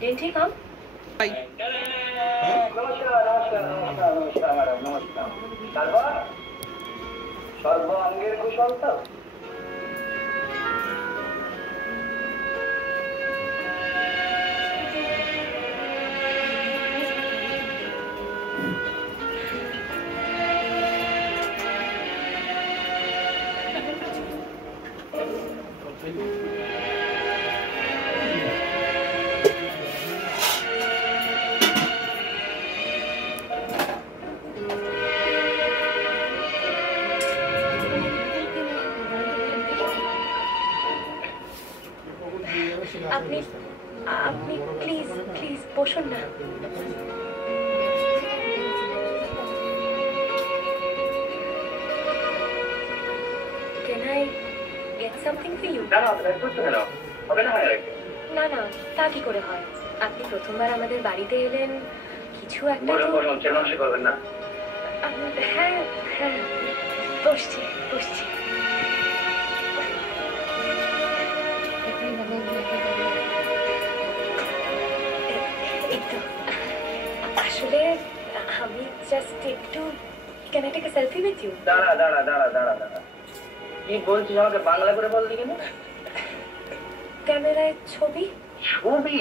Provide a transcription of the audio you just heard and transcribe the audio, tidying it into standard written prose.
Didn't he come? Bye. নমস্কার madam, নমস্কার। তারপর সর্বাঙ্গের কুশল তো? আপনি আপনি প্লিজ প্লিজ বসুন না। Can I get something for you? না হবে না, না না, তা কি করে হয়? আপনি প্রথমবার আমাদের বাড়িতে এলেন, কিছু একটা তো করবেন না। হ্যাঁ হ্যাঁ, বসছি বসছি। এই তো, আসলে আমি জাস্ট একটু can I take a selfie with you? দাঁড়া, কি বলছিস আমাকে বাংলা করে বল দিকে না? ক্যামেরায় ছবি? ছবি?